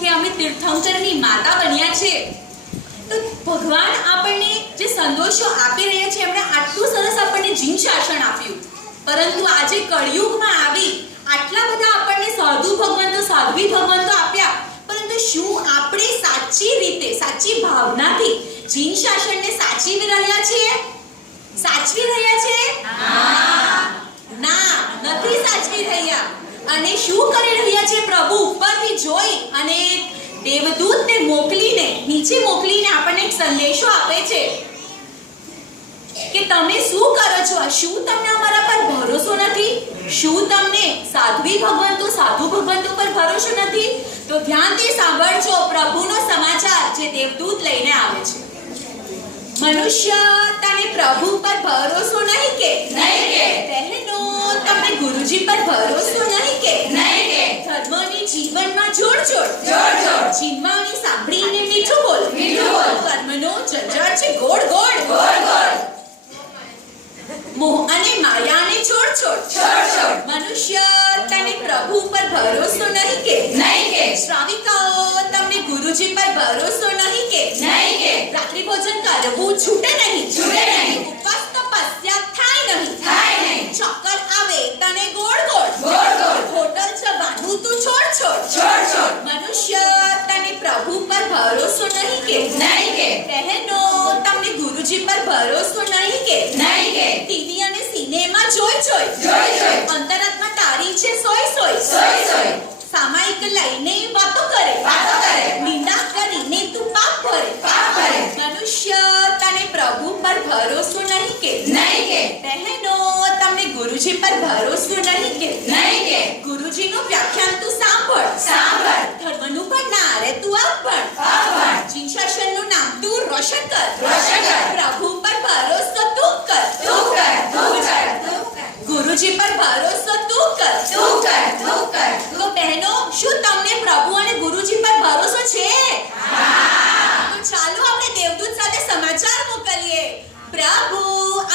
કે અમે તીર્થંકરની માતા બન્યા છે, તો ભગવાન આપણને જે સંદેશો આપી રહ્યા છે, એમણે આટલું સરસ આપણને જીન શાસન આપ્યું, પરંતુ આજે કળિયુગમાં આવી આટલા બધા આપણને સાધુ ભગવંતો સાધ્વી ભગવંતો આપ્યા, પરંતુ શું આપણે સાચી રીતે સાચી ભાવનાથી જીન શાસનને સાચવી રહ્યા છીએ? સાચવી રહ્યા છે? ના, નથી સાચવી રહ્યા. અને શું કરી રહ્યા છે? પ્રભુ ઉપરથી જોઈ અને દેવદૂતને મોકલીને નીચે મોકલીને આપણને એક સંદેશો આપે છે કે તમે શું કરો છો? શું તમને અમારા પર ભરોસો નથી? શું તમને સાધ્વી ભગવંતો સાધુ ભગવંતો પર ભરોસો નથી? તો ધ્યાનથી સાંભળજો પ્રભુનો સમાચાર જે દેવદૂત લઈને આવે છે. મનુષ્ય તને પ્રભુ પર ભરોસો નહીં કે? નહીં કે. બહેનો, તમને ગુરુજી પર ભરોસો નહીં કે? નહીં કે. ધર્મની જીવનમાં જોડ જીવવાની સાંભળીને મીઠું બોલ. કર્મનો જંજાળ છે ગોળ ગોળ. મોહ અને માયાને છોડ. મનુષ્ય તને પ્રભુ પર ભરોસો નહીં કે? નહીં કે. શ્રાવિકાઓ, તમને ગુરુજી પર ભરોસો નહીં કે? નહીં કે. રાત્રિ ભોજન કરવું છૂટે નહીં. ઉપવાસ તપસ્યા થાય નહીં. ચક્કર આવે તને ગોળ હોટલ જવાનું તું છોડ. મનુષ્ય તને પ્રભુ પર ભરોસો નહીં કે? નહીં કે. બહેનો, તમને ગુરુજી પર ભરોસો નહીં કે? નહીં કે. ટીવી અને સિનેમા જોઈ અંતરાત્મા તારી છે સોય. સામાયિક લઈને વાતો કરે. નિંદા કરીને તું પાપ કરે. મનુષ્ય તને પ્રભુ પર ભરોસો નહીં કે? નહીં કે. બહેનો, તમને ગુરુજી પર ભરોસો નહીં કે? નહીં કે. ગુરુજીનું વ્યાખ્યાન તું સાંભળ. ધર્મનું ભણનારે તું અભણ. જીન શાસનનું નામ તું રોશન કર. પ્રભુ પર ભરોસો તું કર. ગુરુજી પર ભરોસો તું કર. તો બહેનો, શું તમને પ્રભુ અને ગુરુજી પર ભરોસો છે? તો ચાલો આપણે દેવદૂત સાથે સમાચાર મોકલીએ. પ્રભુ,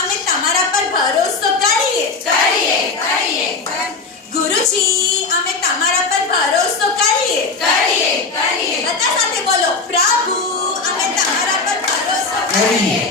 અમે તમારા પર ભરોસો કરીએ. ગુરુજી, અમે તમારા પર ભરોસો કરીએ. બધા સાથે બોલો, પ્રભુ, અમે તમારા પર ભરોસો કરીએ.